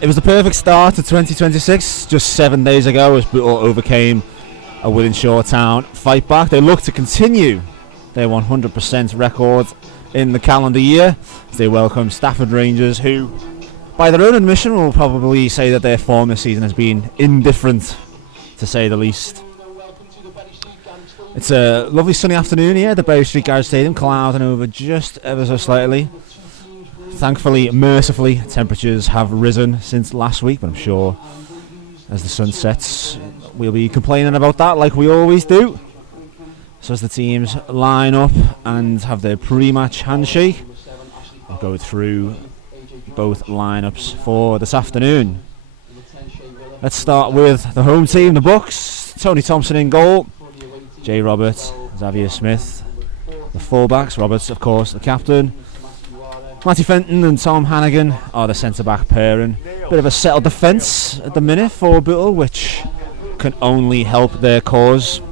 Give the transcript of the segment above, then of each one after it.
It was the perfect start to 2026, just 7 days ago, as Bootle overcame a Wythenshawe Town fight back. They look to continue their 100% record in the calendar year as they welcome Stafford Rangers, who, by their own admission, will probably say that their form this season has been indifferent, to say the least. It's a lovely sunny afternoon here at the Berry Street Garage Stadium, clouding over just ever so slightly. Thankfully, mercifully, temperatures have risen since last week, but I'm sure as the sun sets, we'll be complaining about that like we always do. So as the teams line up and have their pre-match handshake, we'll go through both lineups for this afternoon. Let's start with the home team, the Bucks. Tony Thompson in goal, Jay Roberts, Xavier Smith, the fullbacks. Roberts, of course, the captain. Matty Fenton and Tom Hannigan are the centre-back pairing. Bit of a settled defence at the minute for Bootle, which can only help their cause.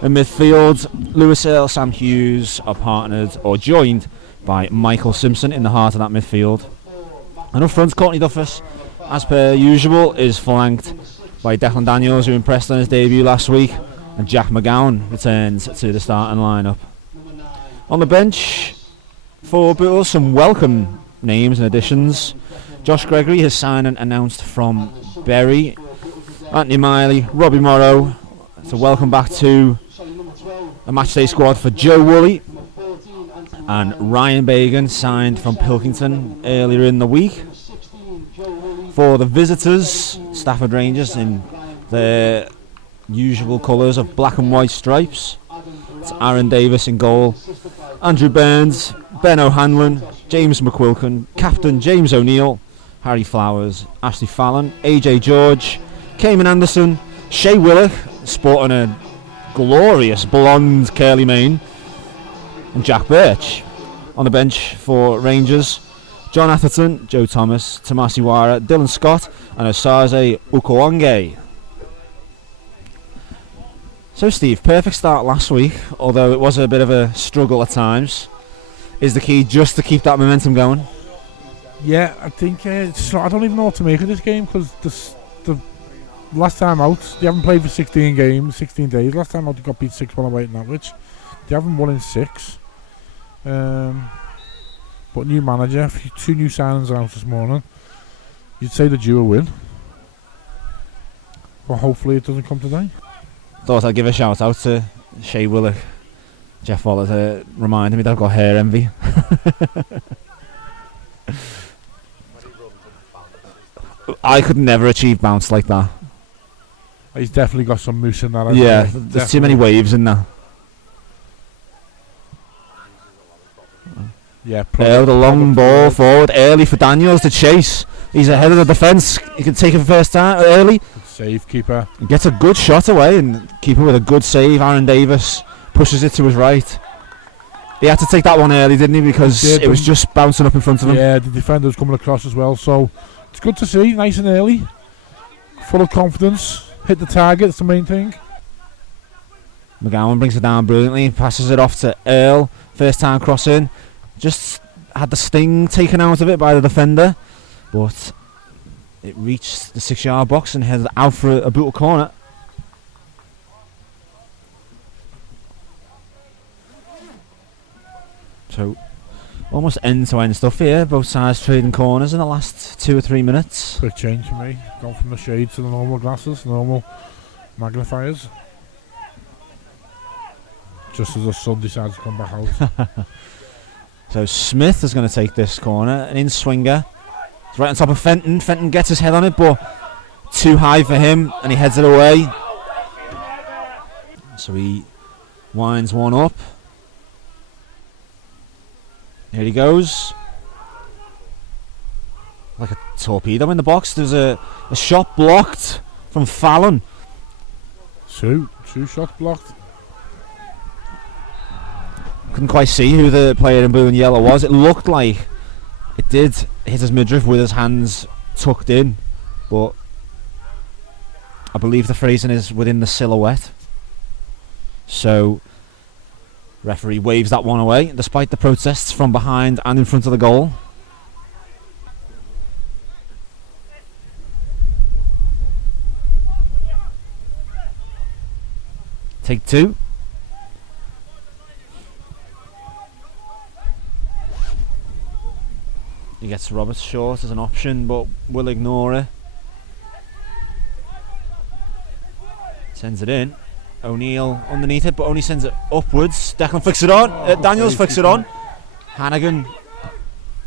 In midfield, Lewis Earl, Sam Hughes are partnered or joined by Michael Simpson in the heart of that midfield. And up front, Courtney Duffus, as per usual, is flanked by Declan Daniels, who impressed on his debut last week, and Jack McGowan returns to the starting lineup. On the bench for Bootle, some welcome names and additions. Josh Gregory has signed and announced from Bury. Anthony Miley, Robbie Morrow. So welcome back to a matchday squad for Joe Woolley. And Ryan Bagan signed from Pilkington earlier in the week. For the visitors, Stafford Rangers in their usual colours of black and white stripes. It's Aaron Davis in goal, Andrew Burns, Ben O'Hanlon, James McQuilkin, Captain James O'Neill, Harry Flowers, Ashley Fallon, AJ George, Cayman Anderson, Shea Willock, sporting a glorious blonde curly mane, and Jack Birch. On the bench for Rangers, John Atherton, Joe Thomas, Tomasi Wara, Dylan Scott, and Osaze Ukoonge. So Steve, perfect start last week, although it was a bit of a struggle at times. Is the key just to keep that momentum going? Yeah, I think I don't even know what to make of this game, because the last time out, they haven't played for 16 days. Last time out they got beat 6-1 away at Norwich. They haven't won in 6. But new manager, 2 new signings out this morning. You'd say they're due a win. But hopefully it doesn't come today. Thought I'd give a shout out to Shea Willock, Jeff Waller, reminding me that I've got hair envy. I could never achieve bounce like that. He's definitely got some mousse in that. Yeah, there's too many waves in that. Yeah, the long ball forward early for Daniels to chase. He's ahead of the defence. He can take it for first time early. Good save, keeper. Gets a good shot away, and keeper with a good save. Aaron Davis pushes it to his right. He had to take that one early, didn't he? Because it was just bouncing up in front of him. Yeah, the defender was coming across as well. So it's good to see, nice and early, full of confidence. Hit the target. It's the main thing. McGowan brings it down brilliantly. Passes it off to Earl. First time crossing. Just had the sting taken out of it by the defender, but it reached the 6-yard box and headed out for a Bootle corner. So almost end-to-end stuff here. Both sides trading corners in the last 2 or 3 minutes. Quick change for me. Gone from the shade to the normal glasses, normal magnifiers. Just as the sun decides to come back out. So Smith is going to take this corner. An in-swinger. It's right on top of Fenton. Fenton gets his head on it, but too high for him, and he heads it away. So he winds one up. Here he goes. Like a torpedo in the box. There's a shot blocked from Fallon. Two shots blocked. Couldn't quite see who the player in blue and yellow was. It looked like it did hit his midriff with his hands tucked in, but I believe the phrasing is within the silhouette. So referee waves that one away, despite the protests from behind and in front of the goal. Take two. He gets Roberts short as an option, but will ignore it. Sends it in. O'Neill underneath it, but only sends it upwards. Declan flicks it on. Daniels flicks it on. Hannigan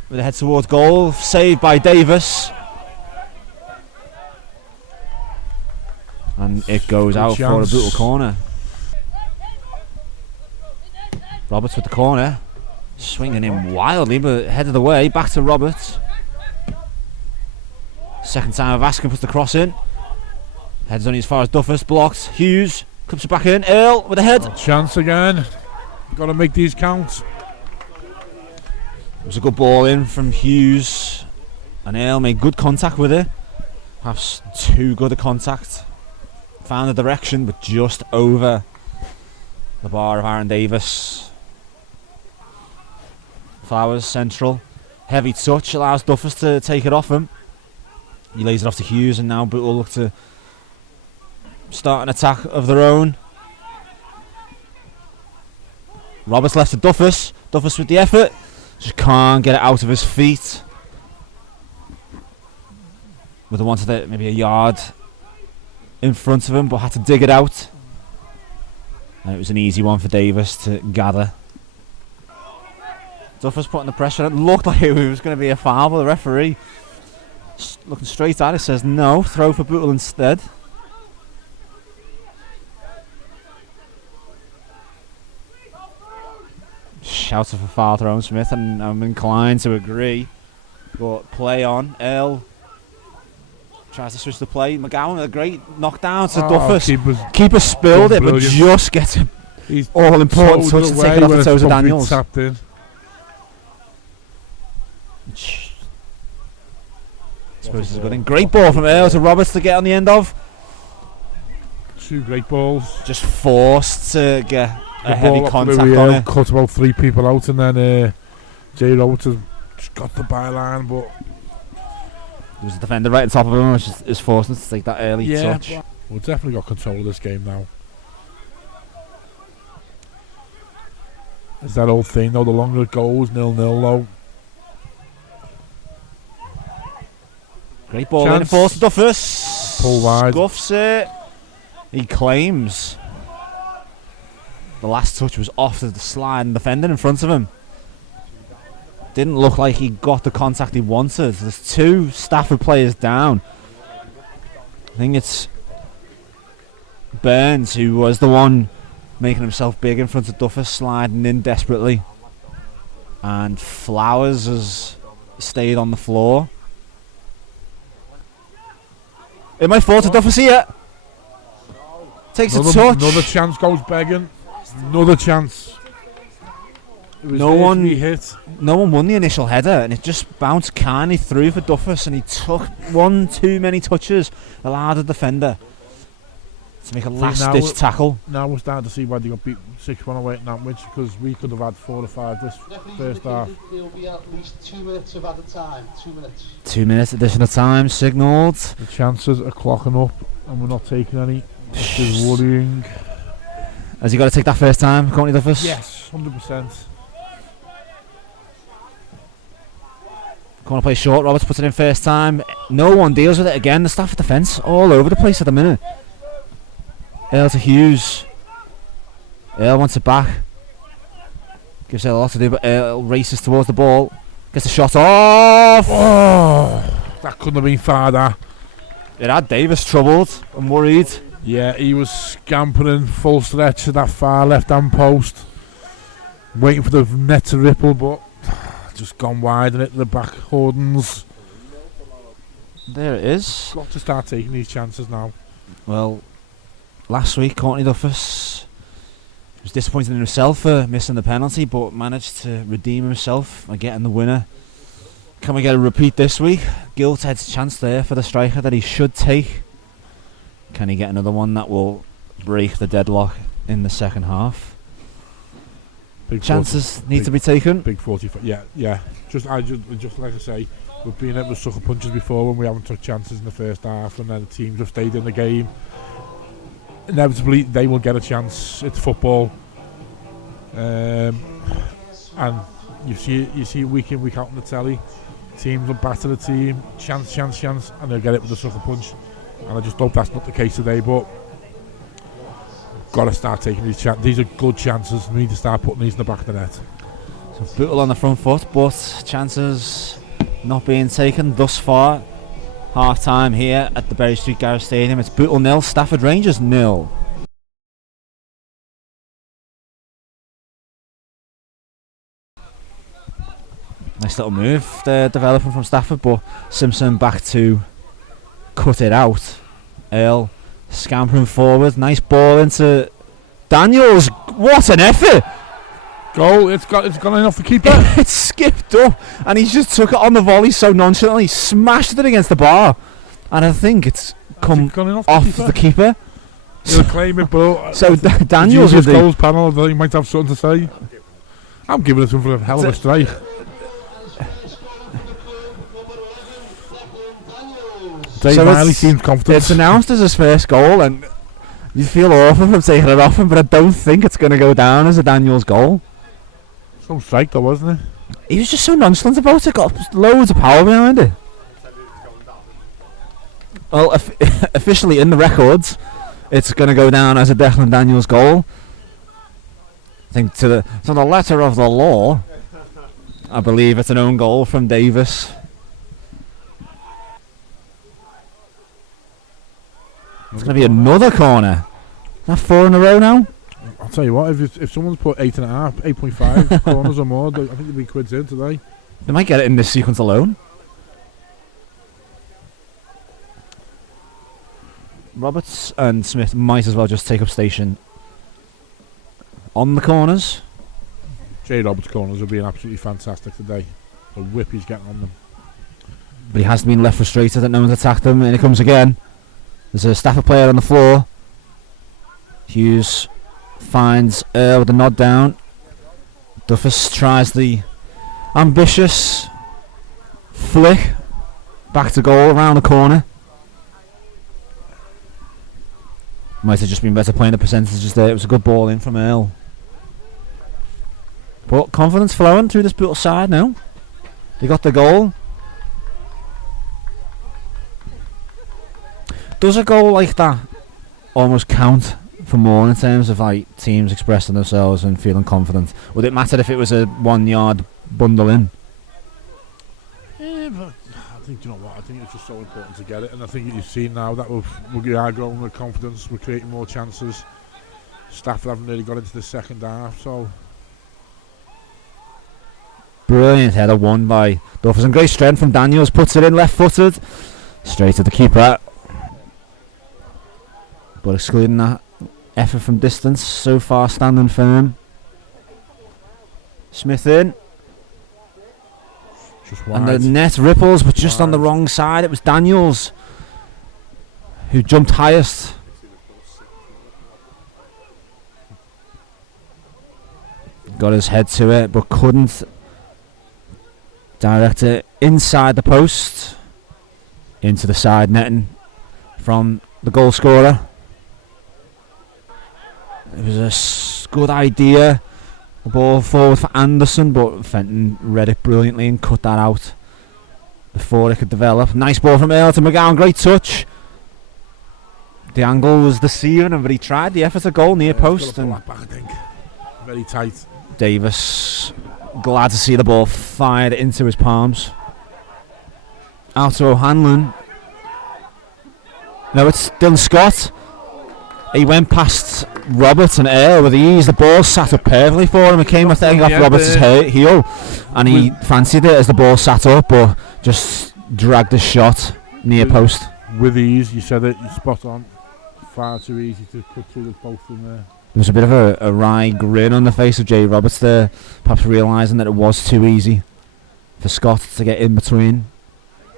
with a head towards goal. Saved by Davis. And it goes out for a Bootle corner. Roberts with the corner. Swinging in wildly, but headed away. Back to Roberts. Second time of asking, puts the cross in. Heads only as far as Duffus. Blocked. Hughes clips it back in. Earl with a head. Chance again. Got to make these count. It was a good ball in from Hughes. And Earl made good contact with it. Perhaps too good a contact. Found the direction, but just over the bar of Aaron Davis. Flowers central, heavy touch allows Duffus to take it off him. He lays it off to Hughes, and now Bootle look to start an attack of their own. Roberts left to Duffus. Duffus with the effort, just can't get it out of his feet. Would have wanted it maybe a yard in front of him, but had to dig it out. And it was an easy one for Davis to gather. Duffus putting the pressure on. It looked like it was going to be a foul, but the referee looking straight at it says no, throw for Bootle instead. Shouts for foul thrown Smith, and I'm inclined to agree. But play on. Earl tries to switch the play. McGowan with a great knockdown to Duffus. Keeper spilled it, but just gets an all important touch to take it off the toes of Daniels. Tapped in. Suppose it's a good thing. Great ball from Earl to Roberts to get on the end of. Two great balls. Just forced to get a heavy contact on it. Cut about three people out, and then Jay Roberts has just got the byline, but there was a defender right on top of him, which is forcing to take that early touch. We've definitely got control of this game now. It's that old thing though, the longer it goes, 0-0 though. Great ball in, forced Duffus. Pull wide. Scuffs it. He claims the last touch was off the slide and defender in front of him. Didn't look like he got the contact he wanted. There's two Stafford players down. I think it's Burns who was the one making himself big in front of Duffus, sliding in desperately. And Flowers has stayed on the floor. It might fall to Duffus here. Takes a touch. Another chance goes begging. Another chance. No one won the initial header, and it just bounced kindly through for Duffus, and he took one too many touches, allowed the defender to make a last-ditch tackle. Now we're starting to see why they got beat 6-1 away at Nantwich, because we could have had 4 or 5 this first half. There'll be at least 2 minutes of added time. 2 minutes. 2 minutes additional time signalled. The chances are clocking up, and we're not taking any. Which is worrying. Has he got to take that first time, Courtney Duffus? Yes, 100%. Corner play short. Roberts puts it in first time. No one deals with it again. The Stafford defence all over the place at the minute. Earl to Hughes. Earl wants it back. Gives Earl a lot to do, but Earl races towards the ball. Gets the shot off. Oh, that couldn't have been farther. It had Davis troubled and worried. Yeah, he was scampering full stretch to that far left-hand post, waiting for the net to ripple, but just gone wide and hit the back Hordens. There it is. Got to start taking these chances now. Well, last week Courtney Duffus was disappointed in himself for missing the penalty, but managed to redeem himself by getting the winner. Can we get a repeat this week? Gilthead's chance there for the striker that he should take. Can he get another one that will break the deadlock in the second half? Big chances need to be taken. Big 45. Yeah. Just like I say, we've been able to sucker punches before when we haven't took chances in the first half, and then the team just stayed in the game. inevitably they will get a chance. It's football, and you see week in, week out on the telly. Teams will batter the team, chance, and they'll get it with a sucker punch. And I just hope that's not the case today. But got to start taking these chances. These are good chances. We need to start putting these in the back of the net. So Bootle on the front foot, but chances not being taken thus far. Half time here at the Berry Street Garage Stadium. It's Bootle 0, Stafford Rangers 0. Nice little move they're developing from Stafford, but Simpson back to cut it out. Earl scampering forward. Nice ball into Daniels. What an effort! Goal, it's gone in off the keeper. It skipped up and he just took it on the volley so nonchalantly, smashed it against the bar, and I think it's come off the keeper. He'll claim it, but so Daniels with the goals panel, he might have something to say. I'm giving it to him for a hell of a strike. Dave Riley seems confident. It's announced as his first goal, and you feel awful from taking it off him, but I don't think it's going to go down as a Daniels goal. Some strike though, wasn't it? He was just so nonchalant about it, got loads of power behind it. Well, officially in the records, it's going to go down as a Declan Daniels goal. I think to the letter of the law, I believe it's an own goal from Davis. It's going to be another corner. Is that 4 in a row now? I'll tell you what, if someone's put 8.5, 8.5 corners or more, I think they'll be quids in today. They might get it in this sequence alone. Roberts and Smith might as well just take up station on the corners. Jay Roberts' corners will be absolutely fantastic today. The whip he's getting on them. But he has been left frustrated that no one's attacked him, and it comes again. There's a Stafford player on the floor. Hughes finds Earl with a nod down. Duffus tries the ambitious flick back to goal around the corner. Might have just been better playing the percentages there. It was a good ball in from Earl. But confidence flowing through this Bootle side now. They got the goal. Does a goal like that almost count for more in terms of like teams expressing themselves and feeling confident? Would it matter if it was a 1 yard bundle in? Yeah, but I think, you know what, I think it's just so important to get it, and I think you've seen now that we are growing with confidence, we're creating more chances. Stafford haven't really got into the second half, so brilliant header won by Duffus, and great strength from Daniels, puts it in left footed straight to the keeper. But excluding that effort from distance, so far standing firm. Smith in. Just wide. And the net ripples, but just on the wrong side. It was Daniels who jumped highest. Got his head to it, but couldn't direct it inside the post. Into the side netting from the goal scorer. It was a good idea. The ball forward for Anderson, but Fenton read it brilliantly and cut that out before it could develop. Nice ball from Earl to McGowan, great touch. The angle was deceiving, but he tried the effort to goal near post. And back, I think. Very tight. Davis, glad to see the ball fired into his palms. Out to O'Hanlon. No, it's Dylan Scott. He went past Roberts and Earl with ease. The ball sat up perfectly for him. It came, I think, off Roberts' heel, and he fancied it as the ball sat up, but just dragged his shot near post. With ease, you said it, you're spot on. Far too easy to cut through the both of them there. There was a bit of a wry grin on the face of Jay Roberts there, perhaps realising that it was too easy for Scott to get in between.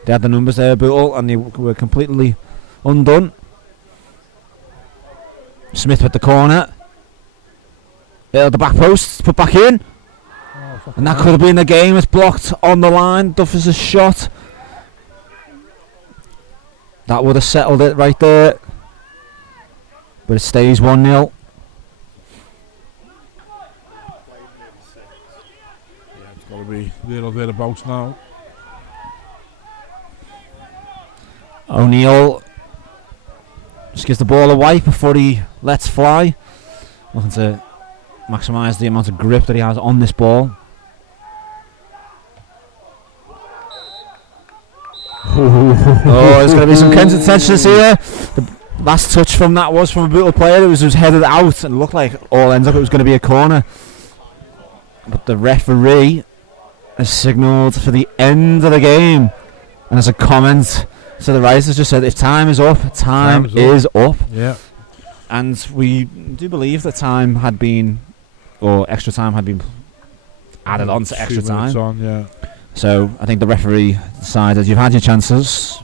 They had the numbers there, Bootle, and they were completely undone. Smith with the corner. The back post, put back in. And that could have been the game. It's blocked on the line. Duffus' shot. That would have settled it right there. but it stays 1-0. Yeah, it's got to be there or thereabouts now. O'Neill just gives the ball a wipe before he lets fly. Looking to maximise the amount of grip that he has on this ball. Oh, there's going to be some contentious here. The last touch from that was from a Bootle player. It was just headed out and looked like all ends up it was going to be a corner. But the referee has signalled for the end of the game. And as a comment to the right has just said, if time is up, time is up. Yeah. And we do believe that time had been, or extra time had been added on to extra time. On, yeah. So I think the referee decided you've had your chances,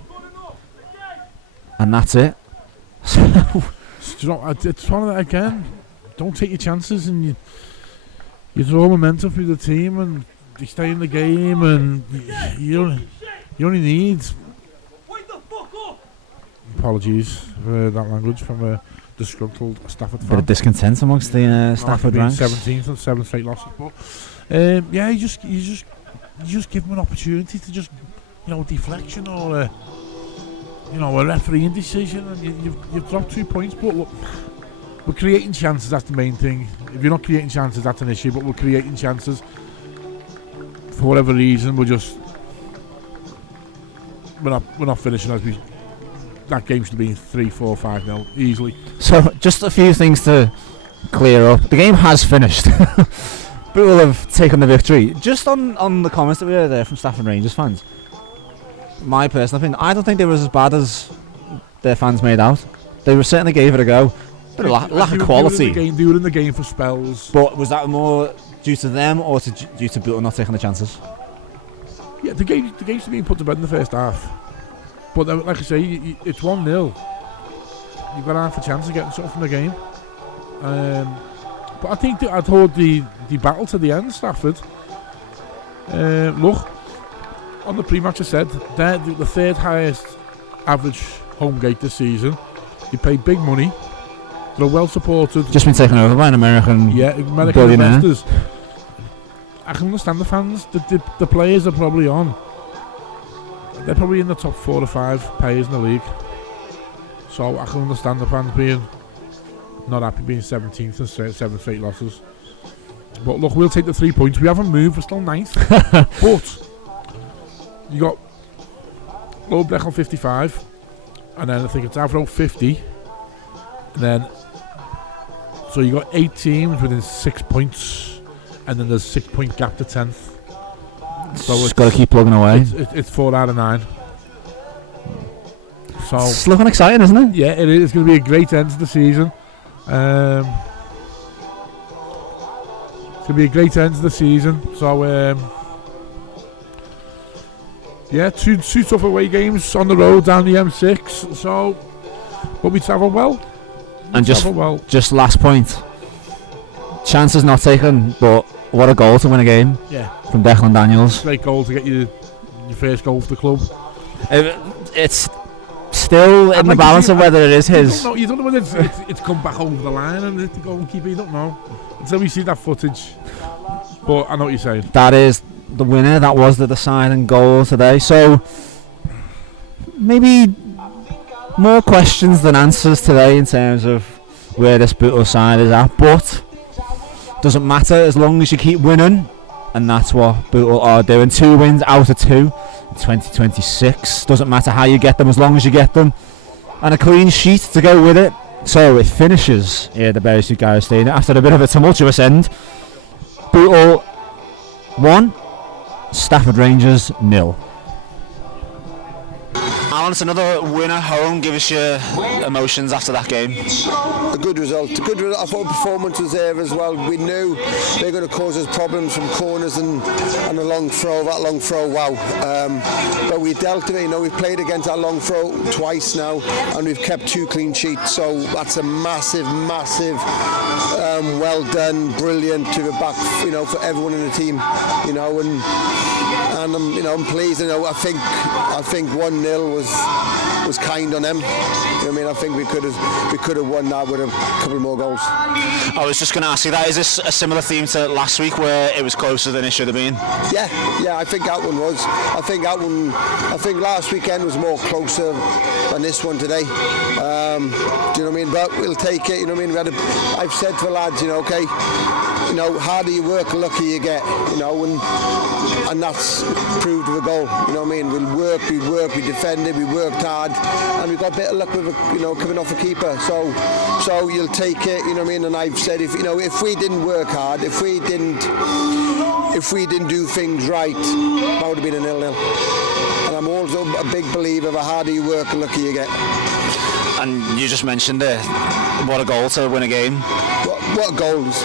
and that's it. You know, it's one of that again. Don't take your chances, and you throw momentum through the team, and you stay in the game, and you only need. Apologies for that language from a disgruntled Stafford fan. Bit of discontent amongst the Stafford ranks. 17th and 7 straight losses, but yeah, you just give them an opportunity to just, deflection or a refereeing decision, and you've dropped 2 points. But look, we're creating chances. That's the main thing. If you're not creating chances, that's an issue. But we're creating chances. For whatever reason, we're not finishing as we. That game should have been 3-4, 5-0 easily. So just a few things to clear up. The game has finished. Bootle have taken the victory. Just on the comments that we heard there from Stafford Rangers fans, my personal opinion, I don't think they were as bad as their fans made out. They certainly gave it a go. But lack of quality. They were in the game for spells. But was that more due to them or due to Bootle not taking the chances? Yeah, the game's been put to bed in the first half. But like I say, it's 1-0. You've got half a chance of getting something from the game. But I think I'd hold the battle to the end, Stafford. Look, on the pre-match I said, they're the third highest average home gate this season. They pay big money. They're well supported. Just been taken over by an American billionaire. Investors. I can understand the fans. The players are probably on. They're probably in the top 4 or 5 players in the league. So I can understand the fans being not happy being 17th and 7 straight losses. But look, we'll take the 3 points. We haven't moved, we're still 9th. But you got Low Black on 55, and then I think it's Avro 50. And then so you got 8 teams within 6 points, and then there's 6 point gap to 10th. So it's got to keep plugging away. It's 4 out of 9. So it's looking exciting, isn't it? Yeah, it is. It's going to be a great end to the season. It's going to be a great end to the season. So yeah, two tough away games on the road down the M6. So, but we travel well. And just last point. Chances not taken, but what a goal to win a game. Yeah. From Declan Daniels. Great goal to get your first goal for the club. It's still in the balance of whether it is his. You don't know whether it's come back over the line and the goalkeeper, you don't know. Until we see that footage. But I know what you're saying. That is the winner. That was the deciding goal today. So maybe more questions than answers today in terms of where this Bootle side is at. But doesn't matter as long as you keep winning. And that's what Bootle are doing. 2 wins out of 2 in 2026. Doesn't matter how you get them as long as you get them. And a clean sheet to go with it. So it finishes here at the Bury Street Garage Stadium after a bit of a tumultuous end. Bootle 1, Stafford Rangers 0. Alan, it's another winner home. Give us your emotions after that game. A good result. I thought the performance was there as well. We knew they were going to cause us problems from corners and a long throw. That long throw, wow. But we dealt with it. We've played against that long throw twice now, and we've kept 2 clean sheets. So that's a massive, well done, brilliant to the back. For everyone in the team. And I'm pleased. I think 1-0 was was kind on them. You know what I mean? I think we could have won that with a couple more goals. I was just going to ask you that. Is this a similar theme to last week where it was closer than it should have been? Yeah, I think that one was. I think last weekend was more closer than this one today. Do you know what I mean? But we'll take it. You know what I mean? I've said to the lads, okay, harder you work, the luckier you get. And that's proved with a goal. You know what I mean? We defended, we worked hard, and we got a bit of luck with coming off a keeper. So you'll take it. You know what I mean? And I've said if we didn't work hard, if we didn't do things right, that would have been a 0-0. And I'm also a big believer of the harder you work, the luckier you get. And you just mentioned it. What a goal to win a game. What goals?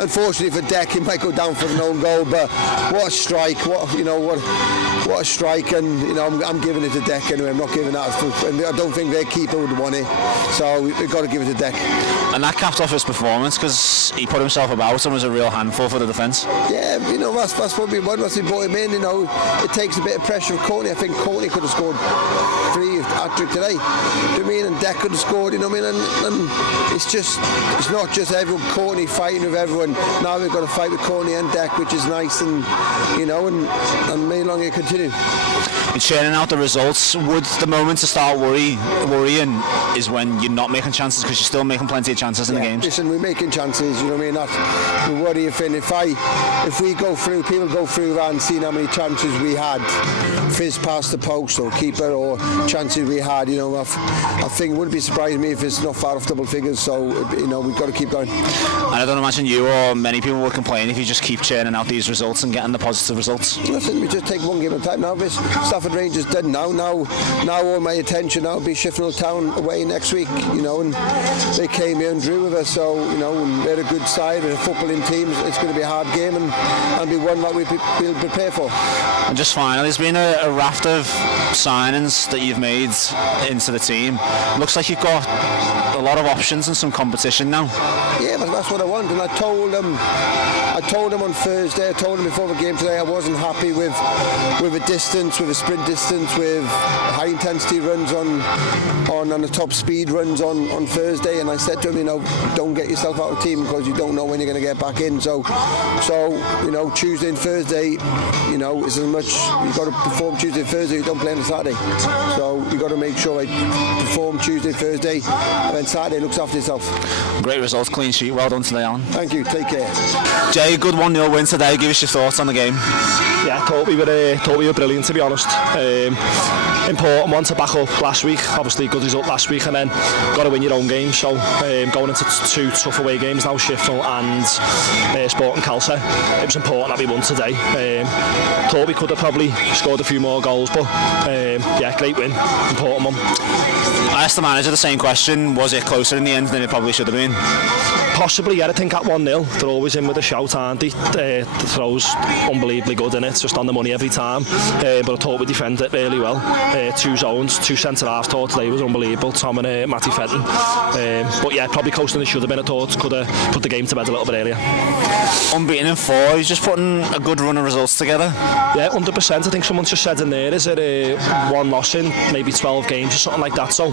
Unfortunately for Deck, he might go down for an own goal, but what a strike! What a strike! And I'm giving it to Deck anyway. I'm not giving that. I don't think their keeper would want it, so we've got to give it to Deck. And that capped off his performance because he put himself about and was a real handful for the defence. Yeah, that's what we want. Once we brought him in, it takes a bit of pressure of Courtney. I think Courtney could have scored 3 hat-trick today. Do you know what I mean? And Deck could have scored. You know what I mean? And it's not just everyone Courtney fighting with everyone. Now we've got to fight with Courtney and Deck, which is nice, and may long it continue. You're churning out the results. Would the moment to start worrying is when you're not making chances, because you're still making plenty of chances in the games? Listen, we're making chances. You know what I mean? That's the worrying thing. If we go through, people go through that and see how many chances we had, fizz past the post or keeper, or chances we had. I think it wouldn't be surprising me if it's not far off double figures. So we've got to keep going. And I don't imagine you or many people will complain if you just keep churning out these results and getting the positive results. Listen, we just take one game at a time. Now this Stafford Rangers done now all my attention now will be Shifnal Town away next week. And they came here and drew with us. So they're a good side, they're a footballing team. It's going to be a hard game and be one that we'll prepare for. And just finally, there's been a raft of signings that you've made into the team. Looks like you've got a lot of options and some competition now. Yeah, but that's what I want. And I told them on Thursday, I told them before the game today, I wasn't happy with a distance, with a sprint distance, with high intensity runs on the top speed runs on Thursday. And I said to him, don't get yourself out of the team because you don't know when you're going to get back in. So Tuesday and Thursday, is as much, you've got to perform Tuesday and Thursday, you don't play on Saturday. So you've got to make sure I perform Tuesday, Thursday, and then Saturday looks after yourself. Great results, clean sheet. Well done today, Alan. Thank you. Take care. Jay, good 1-0 win today. Give us your thoughts on the game. Yeah, thought we were brilliant, to be honest. Important one to back up last week. Obviously, good result last week, and then got to win your own game. So going into 2 tough away games now, Shifnal and Sporting Calcer, it was important that we won today. Thought we could have probably scored a few more goals, but great win, important one. I asked the manager the same question. Was it closer in the end than it probably should have been? Possibly, yeah. I think at 1-0, they're always in with a shout, aren't they? The throw's unbelievably good in it, it's just on the money every time. But I thought we defended it really well. 2 zones, 2 centre-halves. Thought today was unbelievable, Tom and Matty Fenton. But yeah, probably closer than it should have been. I thought could have put the game to bed a little bit earlier. Unbeaten in 4, he's just putting a good run of results together. Yeah, 100%. I think someone just said in there, is it 1 loss in maybe 12 games or something like that. So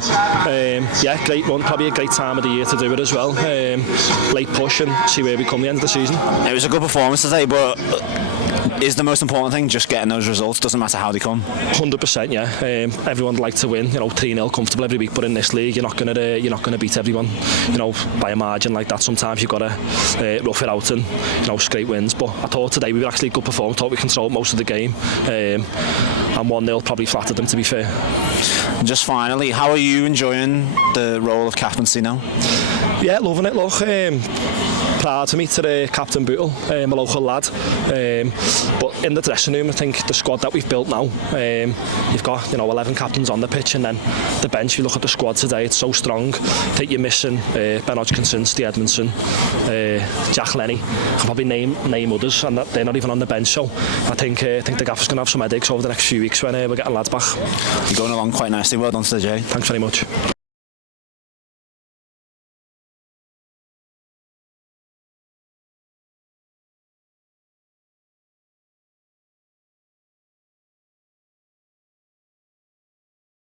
great run, probably a great time of the year to do it as well. Late push and see where we come the end of the season. It was a good performance today, but is the most important thing just getting those results? Doesn't matter how they come. 100%, yeah. Everyone would like to win, 3-0 comfortable every week, but in this league you're not going to beat everyone, by a margin like that. Sometimes you've got to rough it out and scrape wins. But I thought today we were actually a good performance. Thought we controlled most of the game, and 1-0 probably flattered them, to be fair. And just finally, how are you enjoying the role of captaincy now? Yeah, loving it. Look, proud to meet Captain Bootle, a local lad. But in the dressing room, I think the squad that we've built now, you've got 11 captains on the pitch, and then the bench. You look at the squad today; it's so strong. I think you're missing Ben Hodgkinson, Steve Edmondson, Jack Lenny. I can probably name others, and they're not even on the bench. So I think the gaffer's going to have some headaches over the next few weeks when we're getting lads back. You're going along quite nicely. Well done today, Jay. Thanks very much.